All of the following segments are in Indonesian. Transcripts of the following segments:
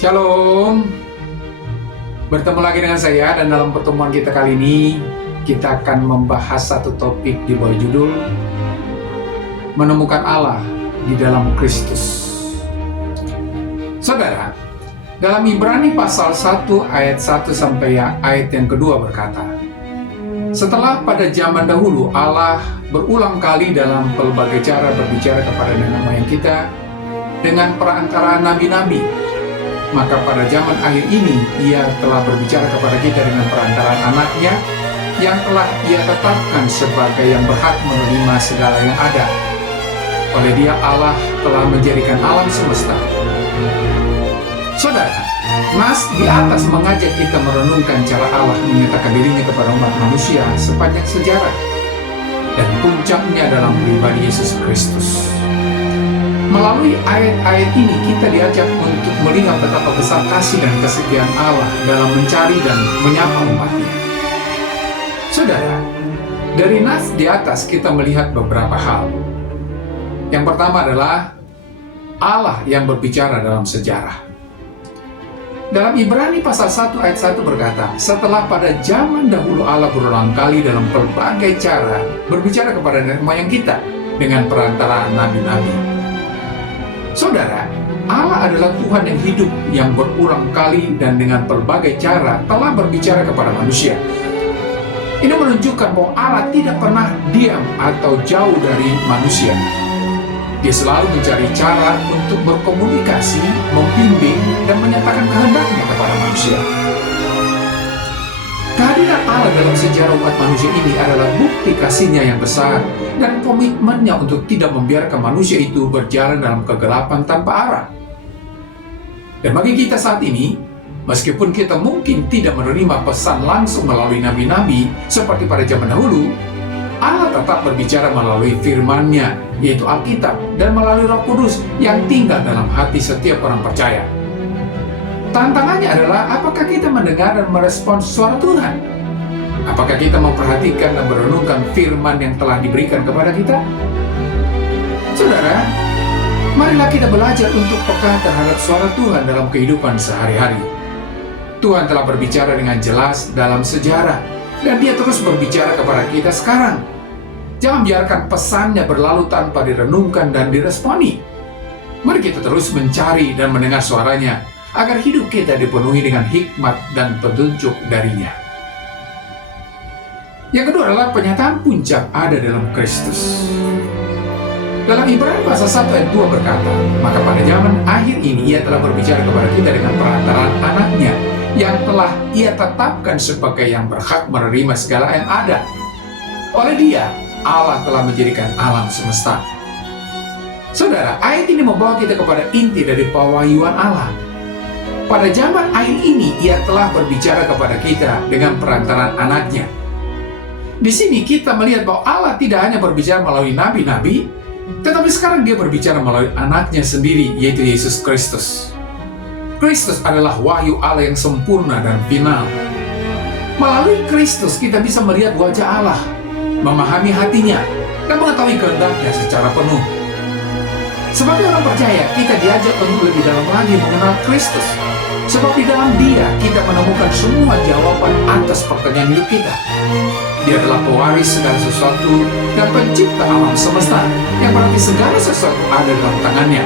Shalom, bertemu lagi dengan saya dan dalam pertemuan kita kali ini kita akan membahas satu topik di bawah judul Menemukan Allah di dalam Kristus. Saudara, dalam Ibrani pasal 1 ayat 1 sampai ayat yang kedua berkata, setelah pada zaman dahulu Allah berulang kali dalam pelbagai cara berbicara kepada nenek moyang kita dengan perantaraan nabi-nabi, maka pada zaman akhir ini Ia telah berbicara kepada kita dengan perantaraan anaknya yang telah Ia tetapkan sebagai yang berhak menerima segala yang ada. Oleh Dia Allah telah menjadikan alam semesta. Saudara, nas di atas mengajak kita merenungkan cara Allah menyatakan dirinya kepada umat manusia sepanjang sejarah, dan puncaknya dalam pribadi Yesus Kristus. Melalui ayat-ayat ini kita diajak untuk melihat betapa besar kasih dan kesetiaan Allah dalam mencari dan menyapa umatnya. Saudara, dari nas di atas kita melihat beberapa hal. Yang pertama adalah Allah yang berbicara dalam sejarah. Dalam Ibrani pasal 1 ayat 1 berkata, setelah pada zaman dahulu Allah berulang kali dalam berbagai cara berbicara kepada nenek moyang kita dengan perantaraan nabi-nabi. Saudara, Allah adalah Tuhan yang hidup yang berulang kali dan dengan berbagai cara telah berbicara kepada manusia. Ini menunjukkan bahwa Allah tidak pernah diam atau jauh dari manusia. Dia selalu mencari cara untuk berkomunikasi, membimbing, dan menyatakan kehendaknya kepada manusia. Kehadiran Allah dalam sejarah umat manusia ini adalah bukti kasihnya yang besar dan komitmennya untuk tidak membiarkan manusia itu berjalan dalam kegelapan tanpa arah. Dan bagi kita saat ini, meskipun kita mungkin tidak menerima pesan langsung melalui nabi-nabi seperti pada zaman dahulu, Allah tetap berbicara melalui firman-Nya, yaitu Alkitab, dan melalui Roh Kudus yang tinggal dalam hati setiap orang percaya. Tantangannya adalah apakah kita mendengar dan merespons suara Tuhan? Apakah kita memperhatikan dan merenungkan firman yang telah diberikan kepada kita? Saudara, marilah kita belajar untuk peka terhadap suara Tuhan dalam kehidupan sehari-hari. Tuhan telah berbicara dengan jelas dalam sejarah, dan Dia terus berbicara kepada kita sekarang. Jangan biarkan pesannya berlalu tanpa direnungkan dan diresponi. Mari kita terus mencari dan mendengar suaranya, agar hidup kita dipenuhi dengan hikmat dan petunjuk darinya. Yang kedua adalah penyataan puncak ada dalam Kristus. Dalam Ibrani pasal 1 ayat 2 berkata, maka pada zaman akhir ini Ia telah berbicara kepada kita dengan perantaraan anaknya yang telah Ia tetapkan sebagai yang berhak menerima segala yang ada. Oleh Dia, Allah telah menjadikan alam semesta. Saudara, ayat ini membawa kita kepada inti dari pewahyuan Allah. Pada zaman akhir ini, Ia telah berbicara kepada kita dengan perantaraan anaknya. Di sini kita melihat bahwa Allah tidak hanya berbicara melalui nabi-nabi, tetapi sekarang Dia berbicara melalui anaknya sendiri, yaitu Yesus Kristus. Kristus adalah wahyu Allah yang sempurna dan final. Melalui Kristus kita bisa melihat wajah Allah, memahami hatinya, dan mengetahui kehendaknya secara penuh. Sebagai orang percaya, kita diajak untuk lebih dalam lagi mengenal Kristus. Sebab di dalam Dia kita menemukan semua jawaban atas pertanyaan hidup kita. Dia adalah pewaris segala sesuatu dan pencipta alam semesta, yang berarti segala sesuatu ada dalam tangannya.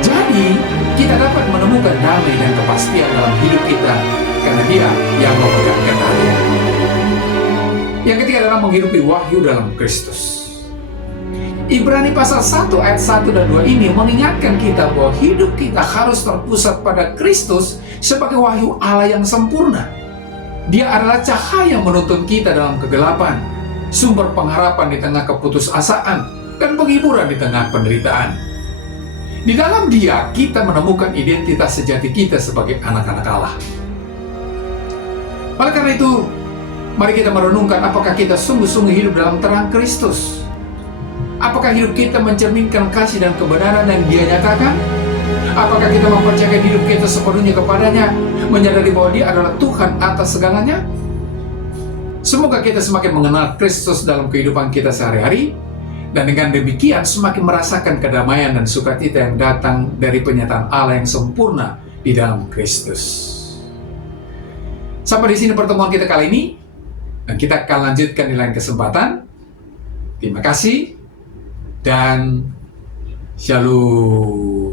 Jadi, kita dapat menemukan damai dan kepastian dalam hidup kita, karena Dia yang memegang kendali. Yang ketiga adalah menghidupi wahyu dalam Kristus. Ibrani pasal 1 ayat 1 dan 2 ini mengingatkan kita bahwa hidup kita harus terpusat pada Kristus sebagai wahyu Allah yang sempurna. Dia adalah cahaya yang menuntun kita dalam kegelapan, sumber pengharapan di tengah keputusasaan, dan penghiburan di tengah penderitaan. Di dalam Dia, kita menemukan identitas sejati kita sebagai anak-anak Allah. Oleh karena itu, mari kita merenungkan apakah kita sungguh-sungguh hidup dalam terang Kristus. Apakah hidup kita mencerminkan kasih dan kebenaran yang Dia nyatakan? Apakah kita mempercayakan hidup kita sepenuhnya kepadanya, menyadari bahwa Dia adalah Tuhan atas segalanya? Semoga kita semakin mengenal Kristus dalam kehidupan kita sehari-hari, dan dengan demikian semakin merasakan kedamaian dan sukacita yang datang dari penyataan Allah yang sempurna di dalam Kristus. Sampai di sini pertemuan kita kali ini, dan kita akan lanjutkan di lain kesempatan. Terima kasih dan shalom.